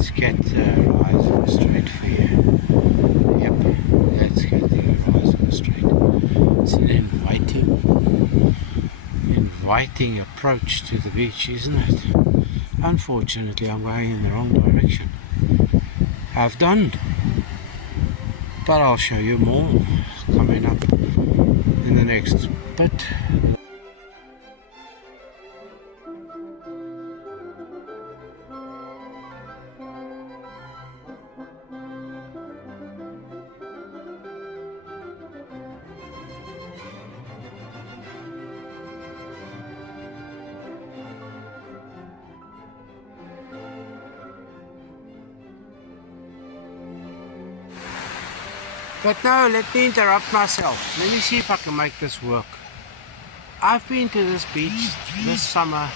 Let's get the horizon straight for you. Yep, let's get the horizon straight. It's an inviting approach to the beach, isn't it? Unfortunately, I'm going in the wrong direction. I've done, but I'll show you more coming up in the next bit. But no, let me interrupt myself. Let me see if I can make this work. I've been to this beach this summer,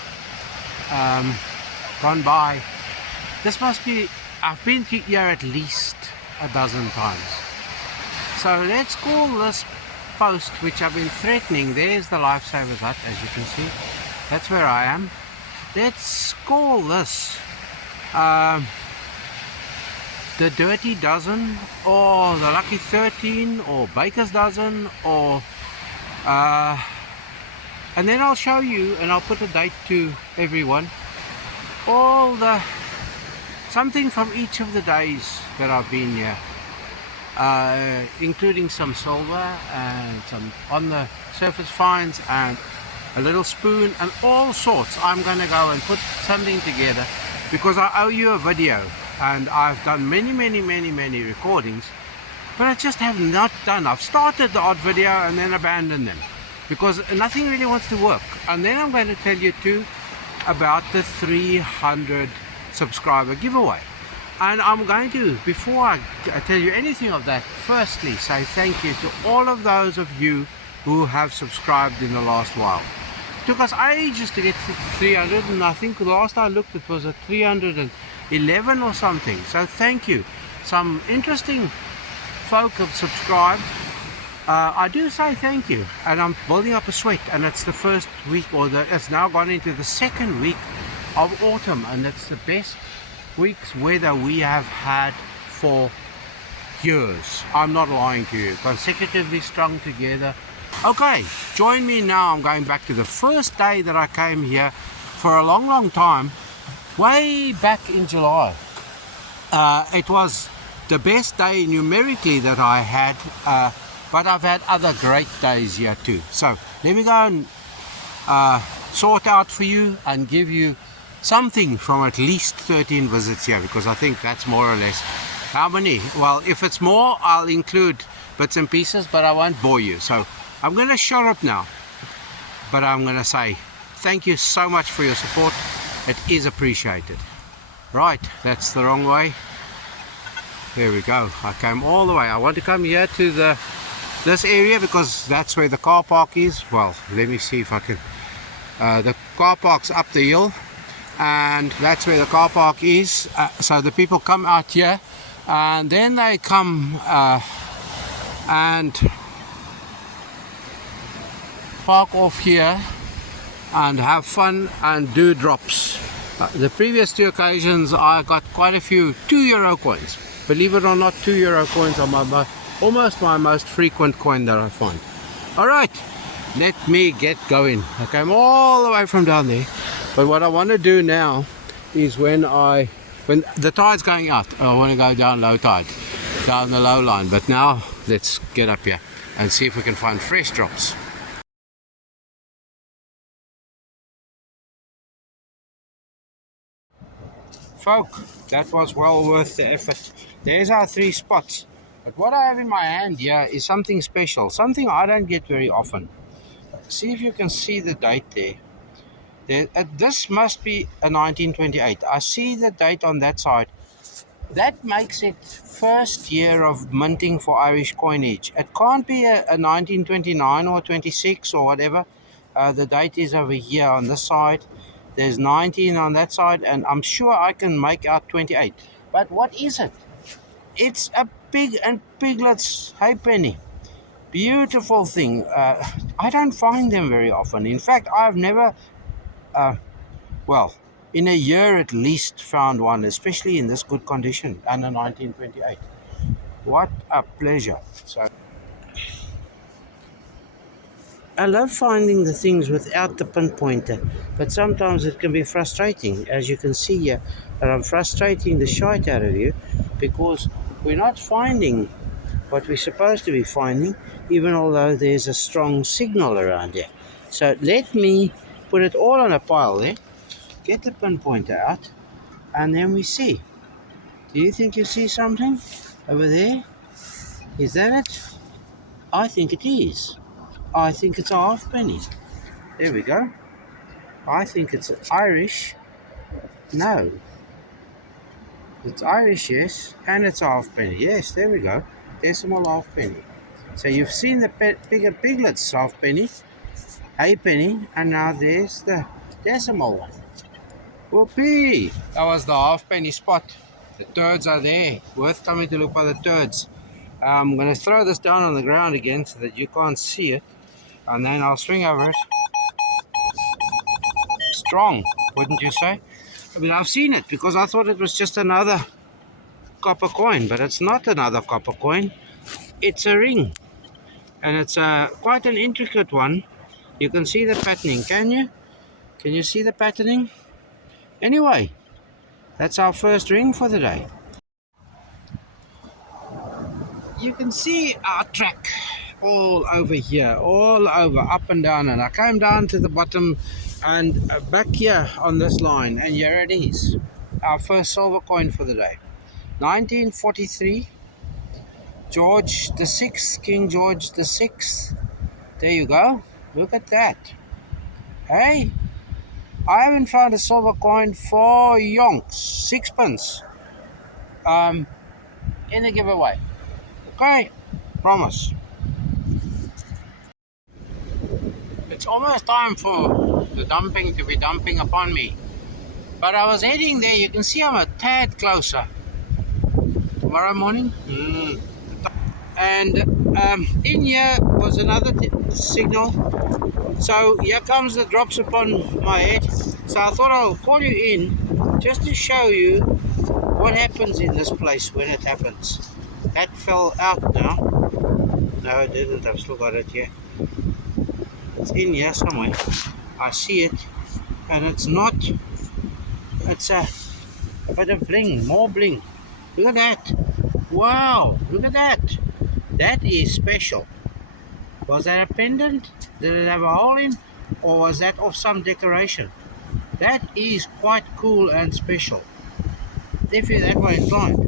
gone by. This must be, I've been here at least a dozen times. So let's call this post, which I've been threatening, there's the lifesavers hut, as you can see. That's where I am. Let's call this the Dirty Dozen, or the Lucky 13, or Baker's Dozen, or and then I'll show you, and I'll put a date to everyone, all the something from each of the days that I've been here, including some silver and some on the surface finds and a little spoon and all sorts. I'm going to go and put something together because I owe you a video. And I've done many recordings, but I just have not done. I've started the odd video and then abandoned them because nothing really wants to work. And then I'm going to tell you too about the 300 subscriber giveaway. And I'm going to, before I tell you anything of that, firstly say thank you to all of those of you who have subscribed in the last while. It took us ages to get 300, and I think the last I looked it was at 311 or something. So thank you. Some interesting folk have subscribed. I do say thank you, and I'm building up a sweat, and it's the first week, or it's now gone into the second week of autumn, and it's the best week's weather we have had for years. I'm not lying to you. Consecutively strung together. Okay, join me now. I'm going back to the first day that I came here for a long time, way back in July. It was the best day numerically that I had, but I've had other great days here too. So let me go and sort out for you and give you something from at least 13 visits here, because I think that's more or less how many. Well, if it's more, I'll include bits and pieces, but I won't bore you. So I'm going to shut up now, but I'm going to say thank you so much for your support. It is appreciated. Right, that's the wrong way. There we go. I came all the way. I want to come here to this area because that's where the car park is. Well, let me see if I can. The car park's up the hill, and that's where the car park is. So the people come out here, and then they come and park off here and have fun and do drops. The previous two occasions I got quite a few €2 coins. Believe it or not, €2 coins are almost my most frequent coin that I find. Alright, let me get going. I came all the way from down there, but what I want to do now is when the tide's going out, I want to go down low tide, down the low line. But now let's get up here and see if we can find fresh drops. Folk, that was well worth the effort. There's our 3 spots. But what I have in my hand here is something special, something I don't get very often. See if you can see the date there. This must be a 1928. I see the date on that side. That makes it first year of minting for Irish coinage. It can't be a 1929 or 26 or whatever. The date is over here on this side. There's 19 on that side, and I'm sure I can make out 28. But what is it? It's a pig and piglet's halfpenny. Beautiful thing. I don't find them very often. In fact, I've never, well, in a year at least found one, especially in this good condition, under 1928. What a pleasure. So I love finding the things without the pinpointer, but sometimes it can be frustrating, as you can see here, that I'm frustrating the shite out of you because we're not finding what we're supposed to be finding, even although there's a strong signal around here. So let me put it all on a pile there, get the pinpointer out, and then we see. Do you think you see something over there? Is that it? I think it is. I think it's a halfpenny. There we go. I think it's Irish. No. It's Irish, yes. And it's a halfpenny. Yes, there we go. Decimal halfpenny. So you've seen the bigger piglets halfpenny, a penny, and now there's the decimal one. Whoopee! That was the halfpenny spot. The turds are there. Worth coming to look by the turds. I'm going to throw this down on the ground again so that you can't see it. And then I'll swing over it. Strong, wouldn't you say? I mean, I've seen it because I thought it was just another copper coin, but it's not another copper coin. It's a ring, and it's quite an intricate one. You can see the patterning, can you? Can you see the patterning? Anyway, that's our first ring for the day. You can see our track all over here, all over, up and down, and I came down to the bottom and back here on this line, and here it is, our first silver coin for the day. 1943, George the Sixth, King George the Sixth. There you go. Look at that. Hey, I haven't found a silver coin for yonks, sixpence, in the giveaway. Okay, promise. It's almost time for the dumping to be dumping upon me. But I was heading there. You can see I'm a tad closer. Tomorrow morning. And in here was another signal. So here comes the drops upon my head. So I thought I'll call you in just to show you what happens in this place when it happens. That fell out now. No, it didn't. I've still got it here. It's in here somewhere. I see it, and it's not. It's a bit of bling, more bling. Look at that! Wow! Look at that! That is special. Was that a pendant? Did it have a hole in, or was that of some decoration? That is quite cool and special, if you're that way inclined.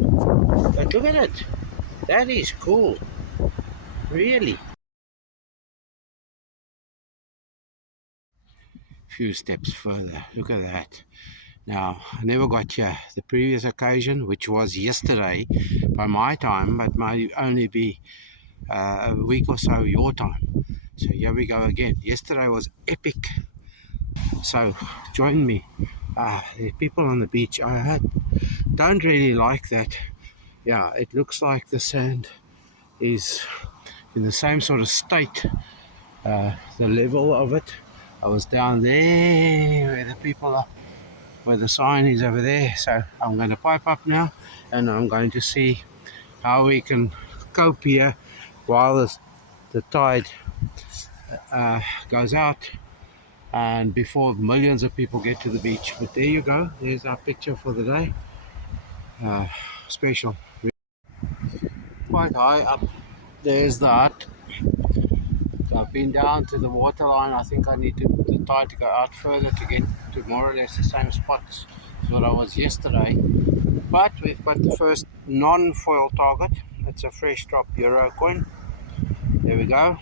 But look at it. That is cool. Really. Few steps further. Look at that. Now, I never got here the previous occasion, which was yesterday by my time, but might only be a week or so your time. So here we go again. Yesterday was epic. So join me. The people on the beach, don't really like that. Yeah, it looks like the sand is in the same sort of state, the level of it. I was down there where the people are, where the sign is over there. So I'm going to pipe up now, and I'm going to see how we can cope here while the tide goes out and before millions of people get to the beach. But there you go. There's our picture for the day. Special. Quite high up. There's the hut. So I've been down to the waterline. I think I need the tide to go out further to get to more or less the same spots as what I was yesterday. But we've got the first non-foil target. It's a fresh drop euro coin. There we go.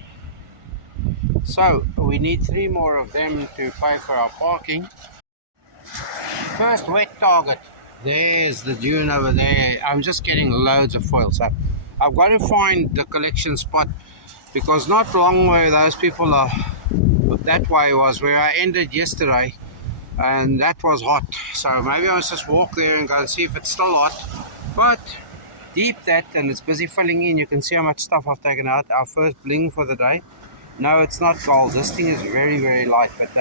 So we need 3 more of them to pay for our parking. First wet target. There's the dune over there. I'm just getting loads of foil. So I've got to find the collection spot, because not long where those people are, that way was where I ended yesterday, and that was hot. So maybe I must just walk there and go and see if it's still hot. But deep that, and it's busy filling in. You can see how much stuff I've taken out. Our first bling for the day. No, it's not gold. This thing is very, very light, but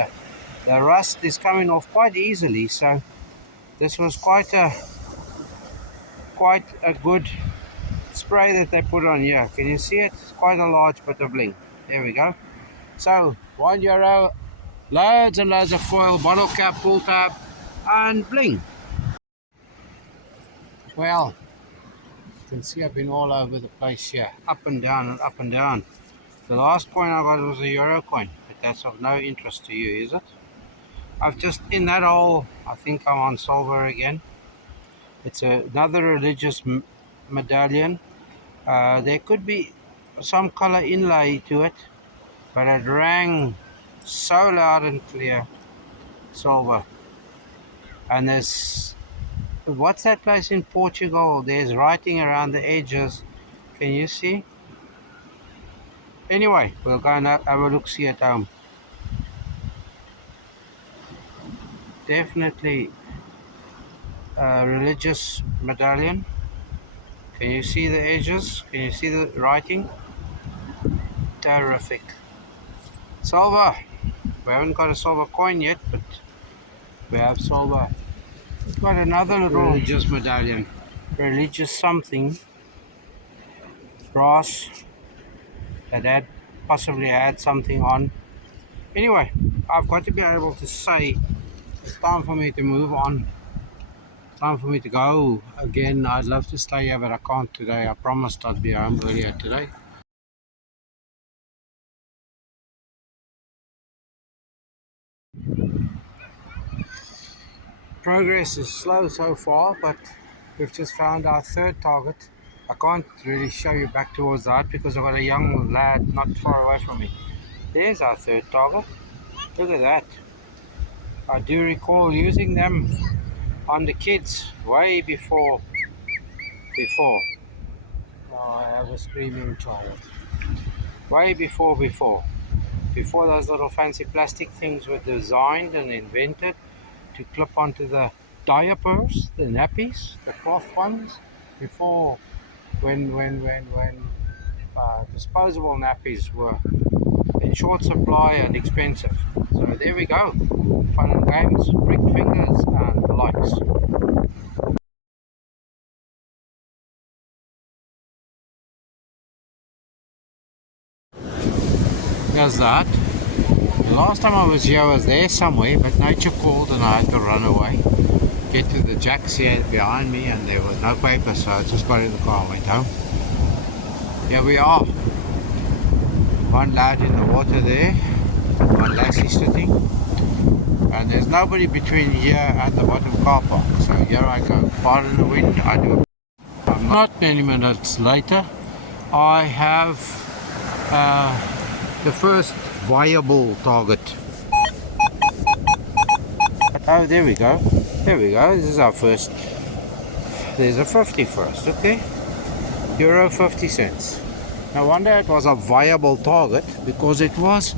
the rust is coming off quite easily. So This was quite a good spray that they put on here. Can you see it? It's quite a large bit of bling. There we go. So €1, loads and loads of foil, bottle cap, pull tab, and bling. Well, you can see I've been all over the place here, up and down and up and down. The last coin I got was a euro coin, but that's of no interest to you, is it? I've just, in that hole, I think I'm on silver again. It's another religious medallion. There could be some color inlay to it, but it rang so loud and clear, silver. And there's, what's that place in Portugal? There's writing around the edges. Can you see? Anyway, we'll go and have a look-see at home. Definitely a religious medallion. Can you see the edges? Can you see the writing? Terrific. Silver. We haven't got a silver coin yet, but we have silver. Got another little religious medallion. Religious something. Brass. That had possibly had something on. Anyway, I've got to be able to say it's time for me to move on. Time for me to go. Again, I'd love to stay here, but I can't today. I promised I'd be home earlier today. Progress is slow so far, but we've just found our third target. I can't really show you back towards that because I've got a young lad not far away from me. There's our third target. Look at that. I do recall using them on the kids way before. Oh, I have a screaming child. Way before those little fancy plastic things were designed and invented to clip onto the diapers, the nappies, the cloth ones, before when disposable nappies were in short supply and expensive. So there we go, fun and games, pricked fingers and the likes. There's that. The last time I was here I was there somewhere, but nature called and I had to run away. Get to the jacks here behind me and there was no paper, so I just got in the car and went home. Here we are. One lad in the water there, one lassie sitting, and there's nobody between here and the bottom car park, so here I go. Pardon the wind, I do. I'm not many minutes later. I have the first viable target. Oh, there we go. There we go. This is our first. There's a 50 first, okay? Euro 50 cents. No wonder it was a viable target, because it was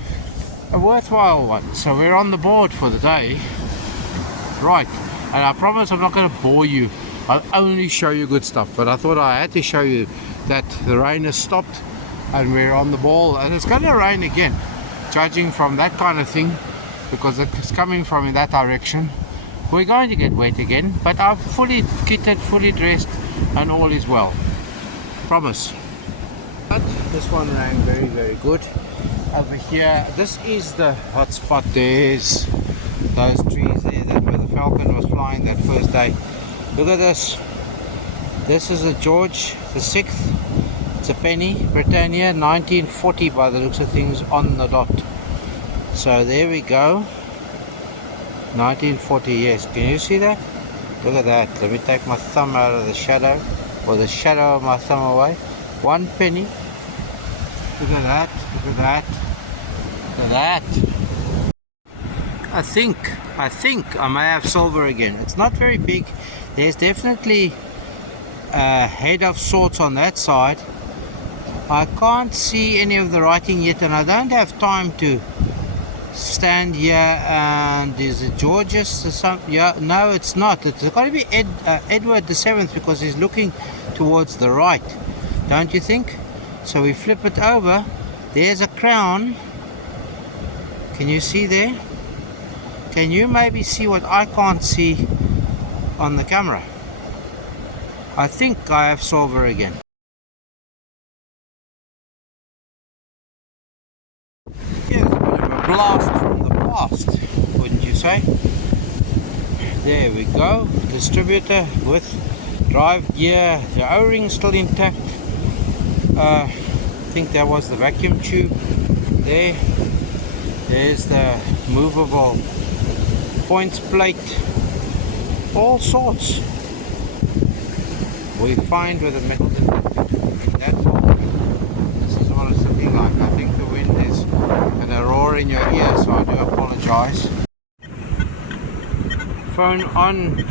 a worthwhile one. So we're on the board for the day. Right. And I promise I'm not going to bore you. I'll only show you good stuff. But I thought I had to show you that the rain has stopped and we're on the ball. And it's going to rain again, judging from that kind of thing, because it's coming from in that direction. We're going to get wet again, but I'm fully kitted, fully dressed, and all is well. Promise. But this one rang very, very good. Over here, this is the hot spot. There's those trees there that where the falcon was flying that first day. Look at this. This is a George VI. It's a penny, Britannia, 1940 by the looks of things on the dot. So there we go. 1940, yes. Can you see that? Look at that. Let me take my thumb out of the shadow, or the shadow of my thumb away. 1 penny. Look at that. Look at that. Look at that. I think I may have silver again. It's not very big. There's definitely a head of sorts on that side. I can't see any of the writing yet, and I don't have time to stand here. And is it Georges or something? Yeah, no, it's not. It's got to be Edward the 7th, because he's looking towards the right, don't you think? So we flip it over. There's a crown. Can you see there? Can you maybe see what I can't see? on the camera. I think I have silver again. Here's a bit of a blast from the past, wouldn't you say? There we go, distributor with drive gear, the O-ring still intact. I think that was the vacuum tube there. There's the movable points plate, all sorts we find with a metal detector in that hole. This is what it's looking like. I think the wind is gonna roar in your ear, so I do apologize. Phone on,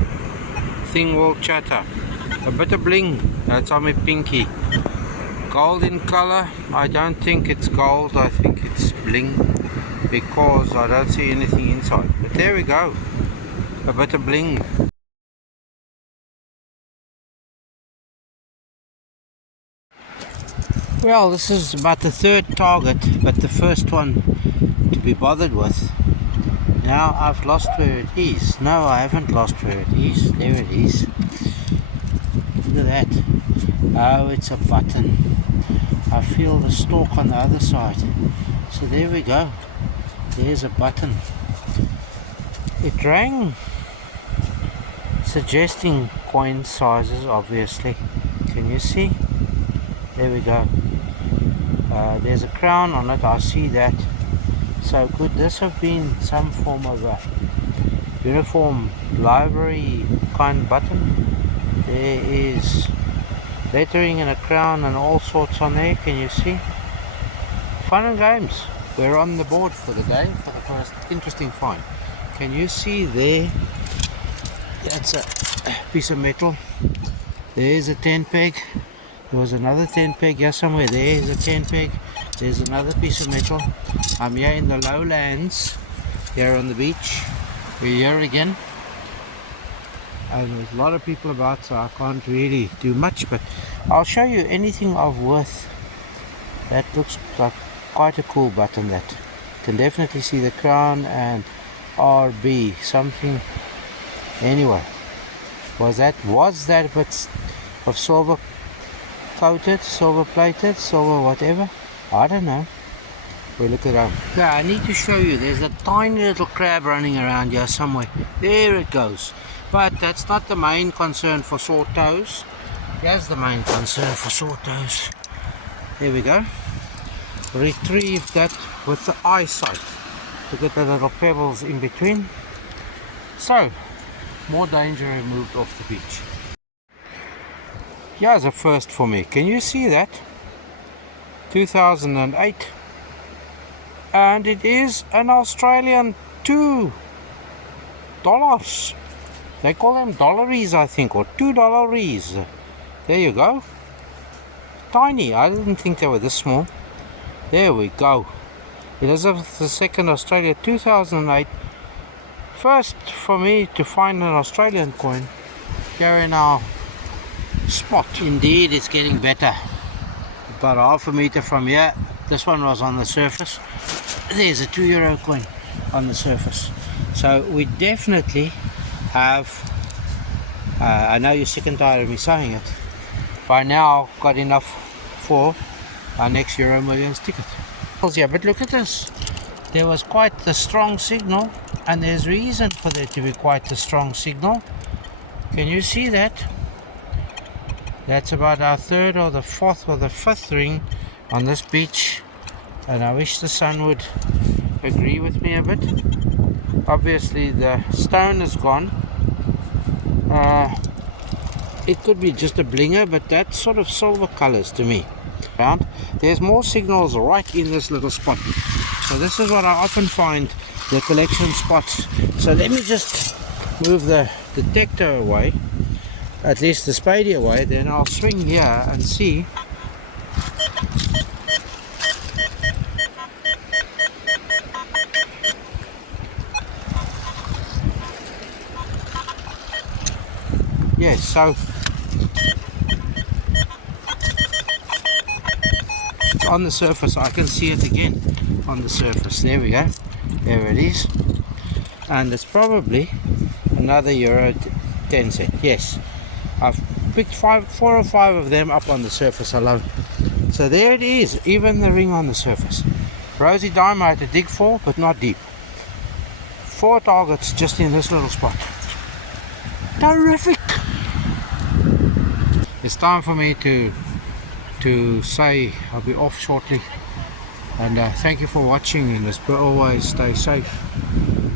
thing will chatter. A bit of bling, that's on my pinky. Gold in color, I don't think it's gold, I think it's bling, because I don't see anything inside. But there we go, a bit of bling. Well, this is about the third target, but the first one to be bothered with. Now I've lost where it is. No, I haven't lost where it is. There it is. Look at that. Oh, it's a button. I feel the stalk on the other side. So there we go. There's a button. It rang, suggesting coin sizes, obviously. Can you see? There we go. There's a crown on it, I see that. So could this have been some form of a uniform livery kind button? There is lettering and a crown and all sorts on there, can you see? Fun and games. We're on the board for the day for the first interesting find. Can you see there? That's a piece of metal. There's a 10 peg. There was another 10 peg here somewhere. There's a 10 peg. There's another piece of metal. I'm here in the lowlands, here on the beach. We're here again. And there's a lot of people about, so I can't really do much, but I'll show you anything of worth. That looks like quite a cool button. That can definitely see the crown and RB something. Anyway, was that a bit of silver coated, silver plated, silver whatever? I don't know. We'll look it up. Yeah, I need to show you. There's a tiny little crab running around here somewhere. There it goes. But that's not the main concern for sore toes. Here's the main concern for sore toes. There we go. Retrieve that with the eyesight. Look at the little pebbles in between. So, more danger removed off the beach. Here's a first for me. Can you see that? 2008. And it is an Australian $2. They call them dollaries, I think, or $2. There you go. Tiny. I didn't think they were this small. There we go. Elizabeth II, Australia, 2008. First for me to find an Australian coin here in our spot. Indeed, it's getting better. About half a meter from here. This one was on the surface. There's a €2 coin on the surface. So we definitely have, I know you're sick and tired of me saying it, by now got enough for our next Euro Millions ticket. Yeah, but look at this. There was quite the strong signal, and there's reason for there to be quite a strong signal. Can you see that? That's about our third or the fourth or the fifth ring on this beach, and I wish the sun would agree with me a bit. Obviously the stone is gone. It could be just a blinger, but that's sort of silver colors to me. There's more signals right in this little spot. So this is what I often find, the collection spots. So let me just move the detector away, at least the spady away, then I'll swing here and see. Yes, so it's on the surface. I can see it again on the surface. There we go. There it is. And it's probably another Euro condensed, yes. I've picked 4 or 5 of them up on the surface alone. So there it is, even the ring on the surface. Rosy dime I had to dig for, but not deep. 4 targets just in this little spot. Terrific! It's time for me to say I'll be off shortly. And thank you for watching, and always stay safe,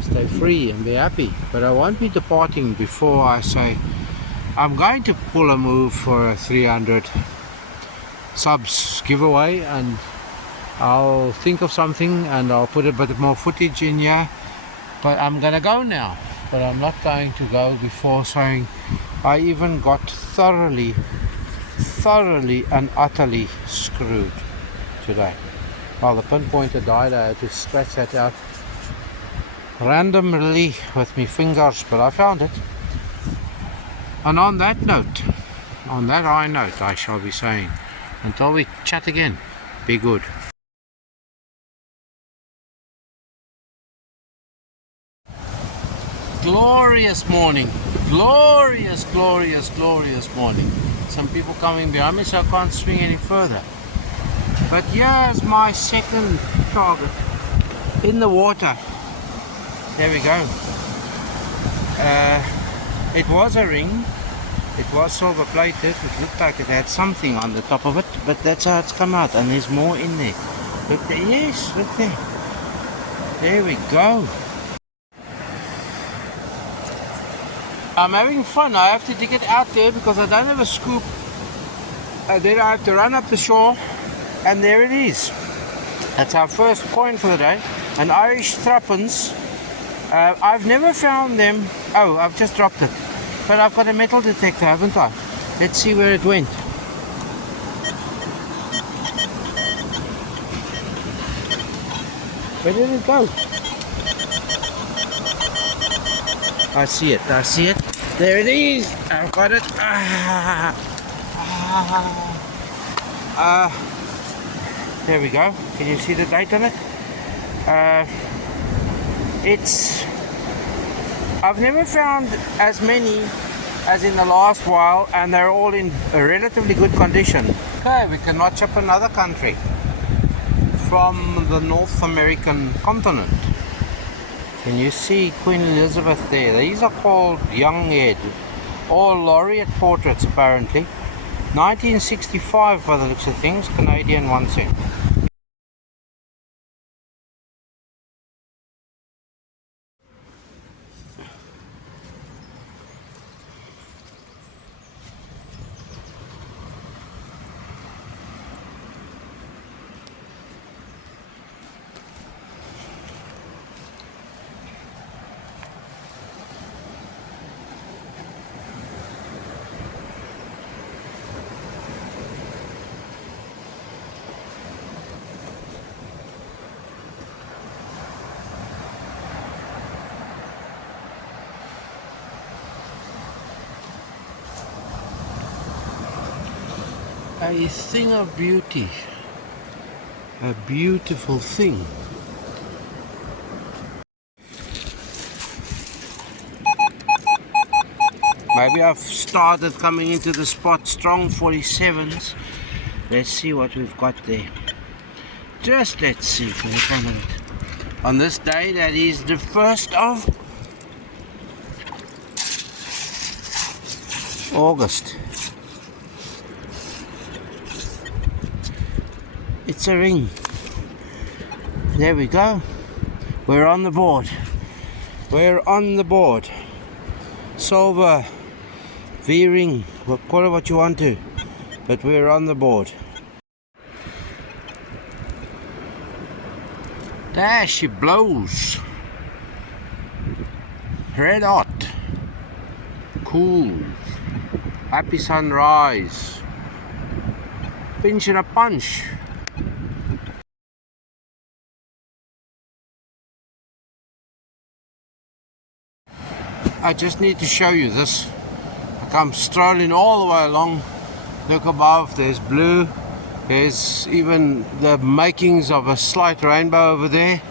stay free and be happy. But I won't be departing before I say I'm going to pull a move for a 300 subs giveaway, and I'll think of something and I'll put a bit more footage in here. But I'm gonna go now, but I'm not going to go before saying I even got thoroughly and utterly screwed today. Well, the pinpointer died. I had to scratch that out randomly with my fingers, but I found it. And on that note, on that high note, I shall be saying, until we chat again, be good. Glorious morning, glorious morning. Some people coming behind me, so I can't swing any further. But here's my second target in the water. There we go. It was a ring. It was silver plated. It looked like it had something on the top of it, but that's how it's come out, and there's more in there. Look there, yes, look there. There we go. I'm having fun. I have to dig it out there because I don't have a scoop. And then I have to run up the shore, and there it is. That's our first coin for the day. An Irish threepence. I've never found them. Oh, I've just dropped it. But I've got a metal detector, haven't I? Let's see where it went. Where did it go? I see it, I see it. There it is. I've got it. There we go. Can you see the date on it? I've never found as many as in the last while, and they're all in a relatively good condition. Okay, we can notch up another country from the North American continent. Can you see Queen Elizabeth there? These are called young head, or laureate portraits apparently. 1965 by the looks of things, Canadian 1 cent. A thing of beauty, a beautiful thing. Maybe I've started coming into the spot strong 47s. Let's see what we've got there. Just let's see for the fun of it. On this day, that is the 1st of August. It's a ring. There we go. We're on the board. We're on the board. Silver V-ring. Well, call it what you want to, but we're on the board. There she blows. Red hot. Cool. Happy sunrise. Pinch and a punch. I just need to show you this. I come strolling all the way along. Look above, there's blue. There's even the makings of a slight rainbow over there.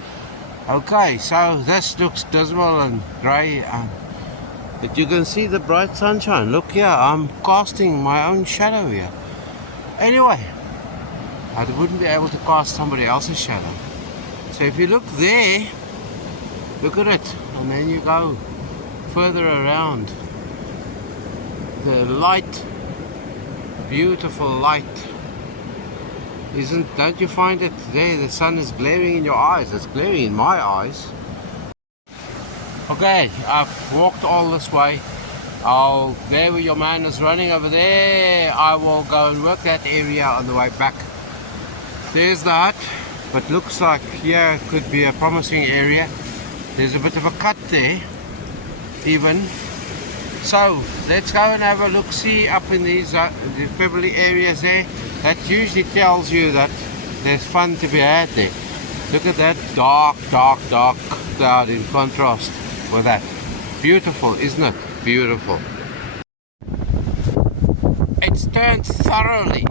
Okay, so this looks dismal and grey. But you can see the bright sunshine. Look here, I'm casting my own shadow here. Anyway, I wouldn't be able to cast somebody else's shadow. So if you look there, look at it, and then you go further around. The light, beautiful light. Don't you find it there? The sun is glaring in your eyes. It's glaring in my eyes. Okay, I've walked all this way. There where your man is running over there, I will go and work that area on the way back. There's the hut, but looks like here could be a promising area. There's a bit of a cut there, even. So let's go and have a look, see up in these the pebbly areas there. That usually tells you that there's fun to be had there. Look at that dark cloud in contrast with that. Beautiful, isn't it? Beautiful. It's turned thoroughly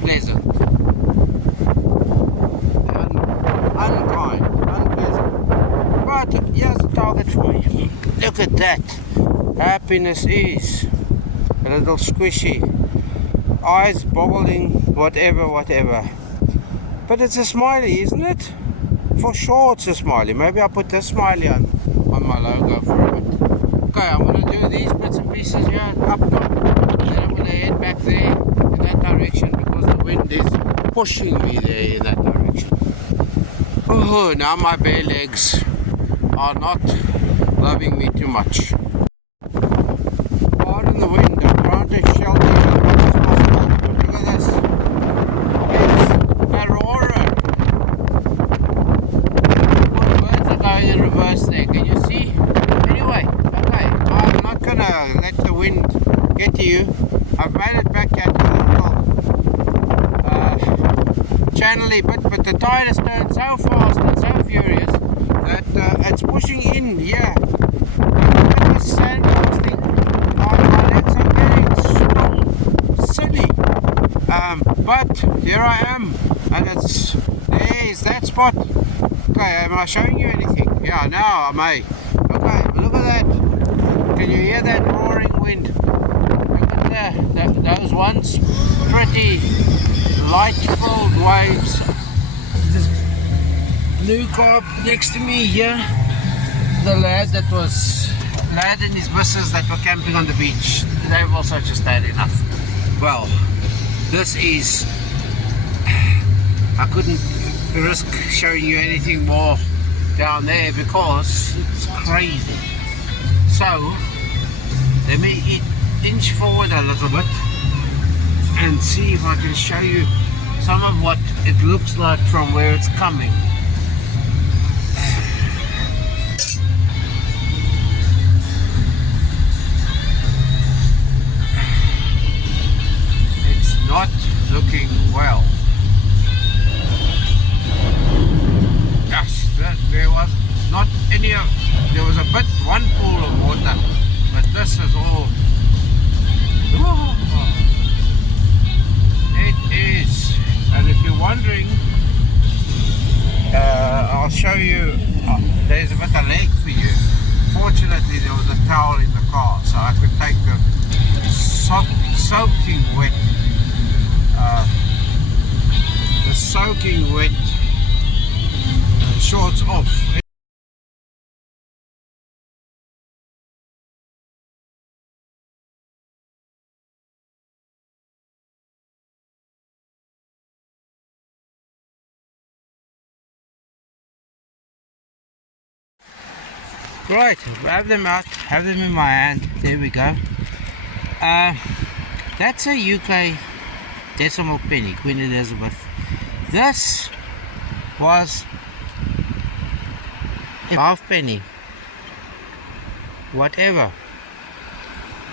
pleasant. Unkind, unpleasant. But here's the target for you. Look at that. Happiness is a little squishy. Eyes boggling, whatever. But it's a smiley, isn't it? For sure it's a smiley. Maybe I'll put this smiley on my logo for a bit. Okay, I'm going to do these bits and pieces here, up top. Then I'm going to head back there in that direction because the wind is pushing me there in that direction. Oh, now my bare legs are not loving me too much. Pardon the wind, I'm trying to shelter as much as possible. Look at this. It's Aurora. All birds are going in reverse there, can you see? Anyway, okay, I'm not gonna let the wind get to you. I've made it back at the little channely bit, but the tide has turned so fast and so furious that it's pushing in here. It was sandblasting. My legs are getting so silly. But here I am, and there's that spot. Okay, am I showing you anything? Yeah, now I may. Okay, look at that. Can you hear that roaring wind? Look at that. Those once pretty light-filled waves. This blue car next to me here, the lad and his missus that were camping on the beach, they've also just had enough. Well, this is, I couldn't risk showing you anything more down there because it's crazy. So let me inch forward a little bit and see if I can show you some of what it looks like from where it's coming. It's not looking well. Gosh, there was not any of, there was one pool of water, but this is all, it is. And if you're wondering, I'll show you, there's a bit of lake for you. Fortunately there was a towel in the car, so I could take the soaking wet shorts off. Right, have them out, have them in my hand. There we go. That's a UK decimal penny, Queen Elizabeth. This was a half penny. Whatever.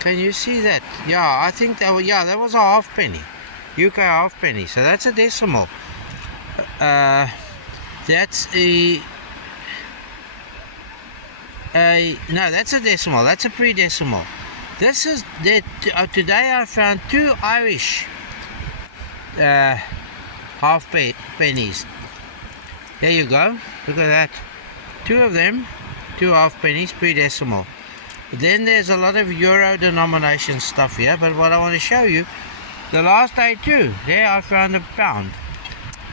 Can you see that? Yeah, I think that was a half penny. UK half penny. So that's a decimal. That's no, that's a decimal. That's a pre-decimal. This is today I found two Irish half pennies. There you go. Look at that. Two of them, two half pennies, pre-decimal. Then there's a lot of euro denomination stuff here, but what I want to show you, the last day too, there I found £1.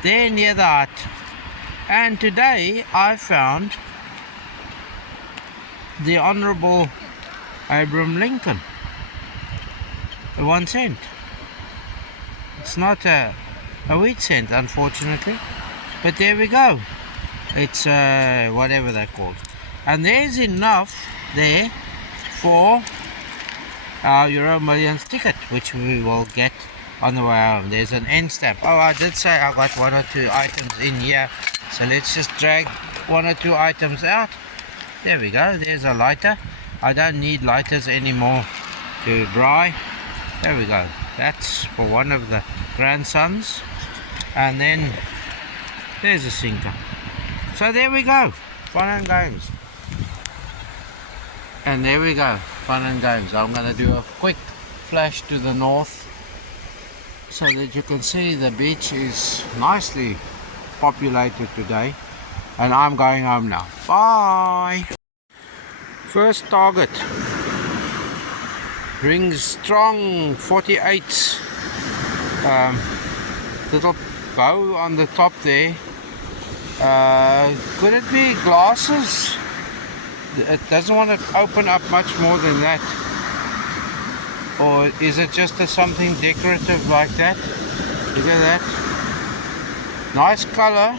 There near the hut. And today I found the Honourable Abraham Lincoln, 1 cent. It's not a wheat cent, unfortunately, but there we go. It's whatever they're called. And there's enough there for our Euro Millions ticket, which we will get on the way home. There's an end stamp. Oh, I did say I got 1 or 2 items in here, so let's just drag 1 or 2 items out. There we go. There's a lighter. I don't need lighters anymore to dry. There we go. That's for one of the grandsons. And then there's a sinker. So there we go. Fun and games. And there we go. Fun and games. I'm going to do a quick flash to the north so that you can see the beach is nicely populated today. And I'm going home now. Bye. First target. Rings strong 48. Little bow on the top there. Could it be glasses? It doesn't want to open up much more than that. Or is it just something decorative like that? Look at that. Nice color.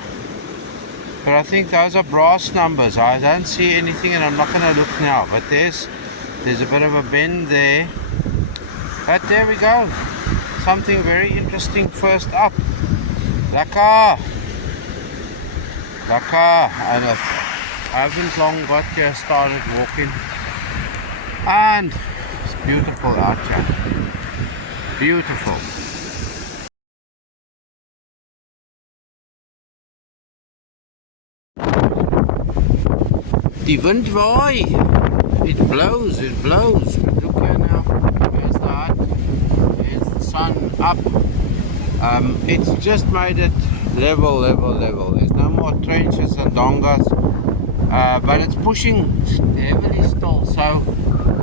But I think those are brass numbers. I don't see anything and I'm not going to look now. But there's a bit of a bend there. But there we go. Something very interesting first up. Lekker. Lekker. And I haven't long got here, started walking. And it's beautiful out here. Beautiful. Die wind waai. It blows. But look here now. There's the hut. There's the sun up. It's just made it level. There's no more trenches and dongas. But it's pushing heavily still. So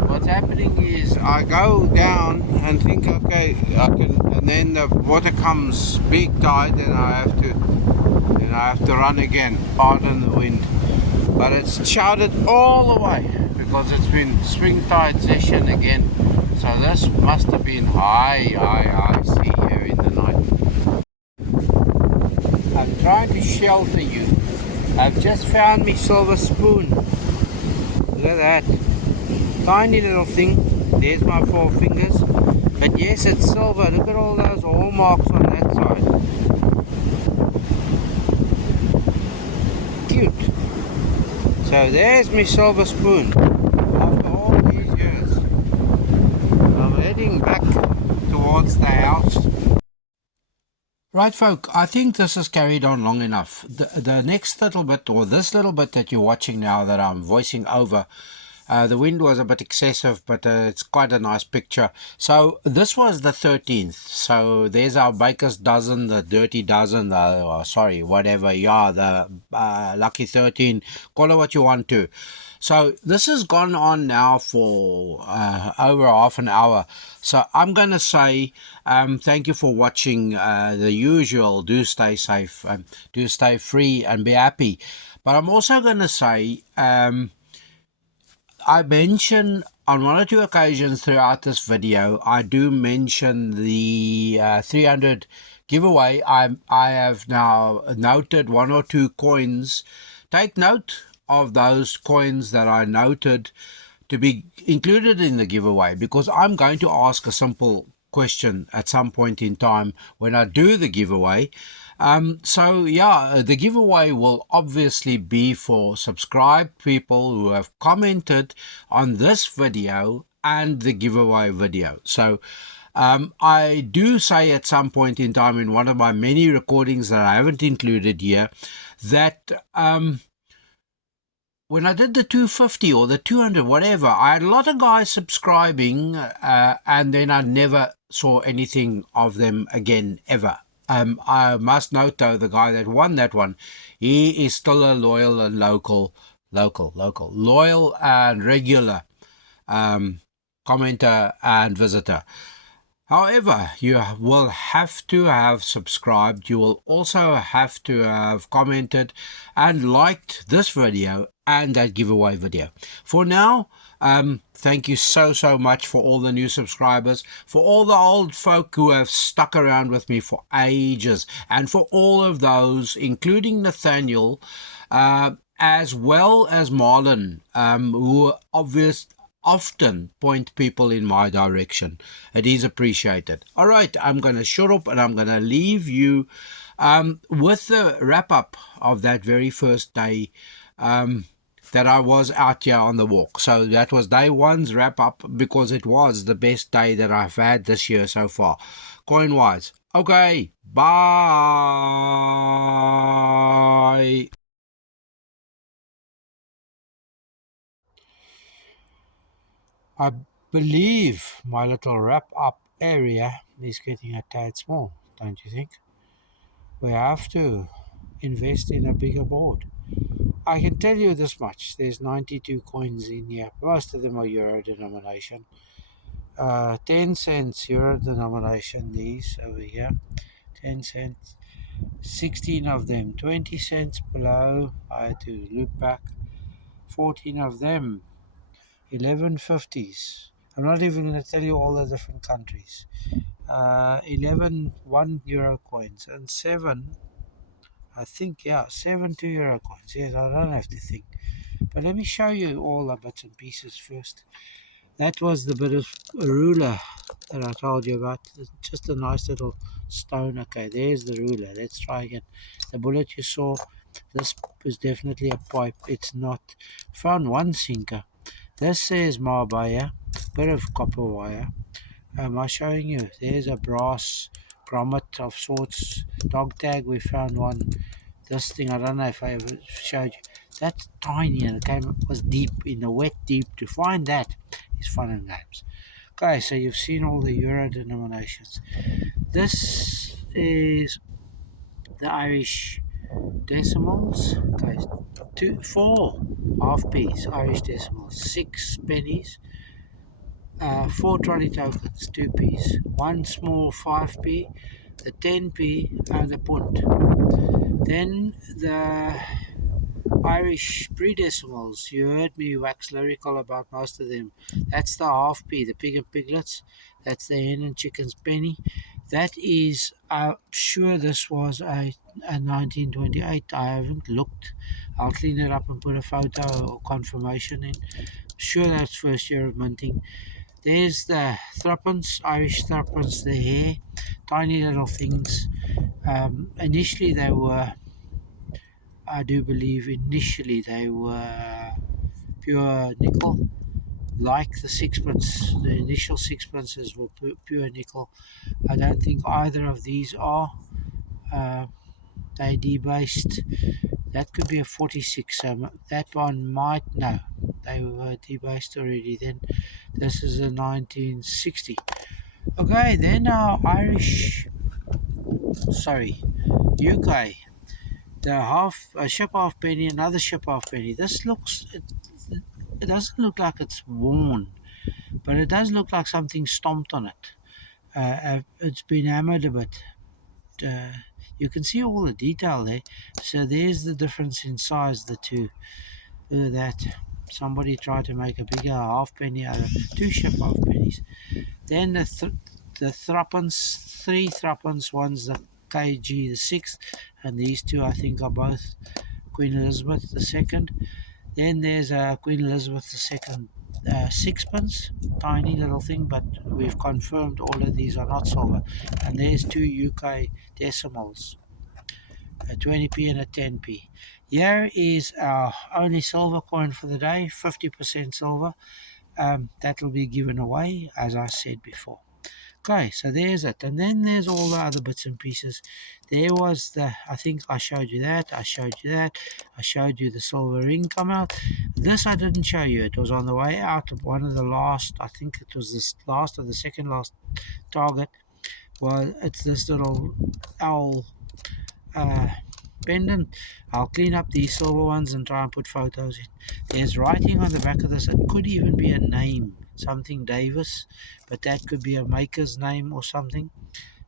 what's happening is I go down and think, okay, I can, and then the water comes big tide, and I have to run again. Pardon the wind. But it's shouted all the way because it's been swing tide session again. So this must have been high sea here in the night. I'm trying to shelter you. I've just found me silver spoon. Look at that. Tiny little thing. There's my 4 fingers. But yes, it's silver. Look at all those hallmarks on that side. Cute. So there's my silver spoon. After all these years, I'm heading back towards the house. Right folk, I think this has carried on long enough. The next little bit, or this little bit that you're watching now that I'm voicing over, the wind was a bit excessive, but it's quite a nice picture. So this was the 13th. So there's our baker's dozen, the dirty dozen, whatever. Yeah, the lucky 13. Call it what you want to. So this has gone on now for over half an hour. So I'm going to say thank you for watching the usual. Do stay safe, do stay free and be happy. But I'm also going to say I mention on 1 or 2 occasions throughout this video, I do mention the 300 giveaway. I have now noted 1 or 2 coins. Take note of those coins that I noted to be included in the giveaway, because I'm going to ask a simple question at some point in time when I do the giveaway. So yeah, the giveaway will obviously be for subscribed people who have commented on this video and the giveaway video. So I do say at some point in time in one of my many recordings that I haven't included here that when I did the 250 or the 200, whatever, I had a lot of guys subscribing and then I never saw anything of them again, ever. I must note, though, the guy that won that one, he is still a loyal and loyal and regular commenter and visitor. However, you will have to have subscribed. You will also have to have commented and liked this video and that giveaway video. For now, thank you so much for all the new subscribers, for all the old folk who have stuck around with me for ages, and for all of those, including Nathaniel, as well as Marlon, who often point people in my direction. It is appreciated. All right, I'm going to shut up and I'm going to leave you with the wrap up of that very first day that I was out here on the walk. So that was day one's wrap up, because it was the best day that I've had this year so far, coin wise. Okay, bye. I believe my little wrap-up area is getting a tad small, don't you think? We have to invest in a bigger board. I can tell you this much, there's 92 coins in here. Most of them are euro denomination. 10 cents euro denomination, these over here. 10 cents. 16 of them, 20 cents below. I had to loop back. 14 of them, 11.50s. I'm not even going to tell you all the different countries. 11 €1 coins and 7, I think, yeah, 7 €2 coins. Yes, I don't have to think. But let me show you all the bits and pieces first. That was the bit of ruler that I told you about. It's just a nice little stone. Okay, there's the ruler. Let's try again. The bullet you saw, this is definitely a pipe. It's not. Found one sinker. This says Marbella, bit of copper wire. Am I showing you? There's a brass grommet of sorts. Dog tag, we found one. This thing, I don't know if I ever showed you. That's tiny and it was deep, in the wet deep. To find that is fun and games. Okay, so you've seen all the euro denominations. This is the Irish decimals. Okay, 4 half-p's, Irish decimals, 6 pennies, 4 trolley tokens, 2p's, 1 small 5p, the 10p, and the punt. Then the Irish pre-decimals, you heard me wax lyrical about most of them. That's the half-p, the pig and piglets. That's the hen and chickens penny. That is, I'm sure this was a 1928. I haven't looked. I'll clean it up and put a photo or confirmation in. Sure, that's first year of minting. There's the threepence, Irish threepence, the hair, tiny little things. Initially they were, I do believe initially they were pure nickel, like the sixpence. The initial sixpences were pure nickel. I don't think either of these are. They debased. That could be a 46. That one might, no, they were debased already then. This is a 1960. Okay, then our UK, the ship half penny, another ship half penny. This looks, it doesn't look like it's worn, but it does look like something stomped on it. It's been hammered a bit. You can see all the detail there. So there's the difference in size, the two. Look at that. Somebody tried to make a bigger halfpenny out of 2 ship half pennies. Then the threepence, 3 threepence. One's the KG the 6th, and these two I think are both Queen Elizabeth the 2nd. Then there's a Queen Elizabeth the 2nd sixpence, tiny little thing, but we've confirmed all of these are not silver. And there's 2 UK decimals, a 20p and a 10p. Here is our only silver coin for the day, 50% silver. That'll be given away, as I said before. Okay, so there's it. And then there's all the other bits and pieces. There was I think I showed you that. I showed you the silver ring come out. This I didn't show you. It was on the way out of one of the last, I think it was this last or the second last target. Well, it's this little owl pendant. I'll clean up these silver ones and try and put photos in. There's writing on the back of this. It could even be a name, something Davis, but that could be a maker's name or something.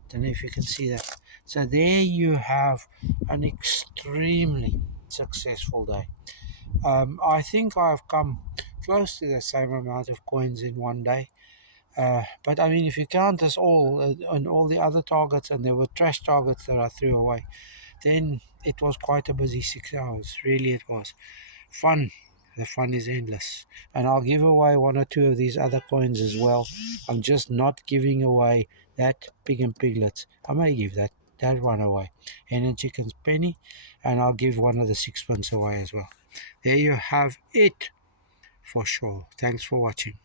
Don't know if you can see that. So there you have an extremely successful day. I think I've come close to the same amount of coins in one day. But I mean, if you count us all and all the other targets, and there were trash targets that I threw away, then it was quite a busy 6 hours. Really, it was fun. The fun is endless. And I'll give away one or two of these other coins as well. I'm just not giving away that pig and piglets. I may give that one away. Hen and chicken's penny. And I'll give one of the sixpence away as well. There you have it for sure. Thanks for watching.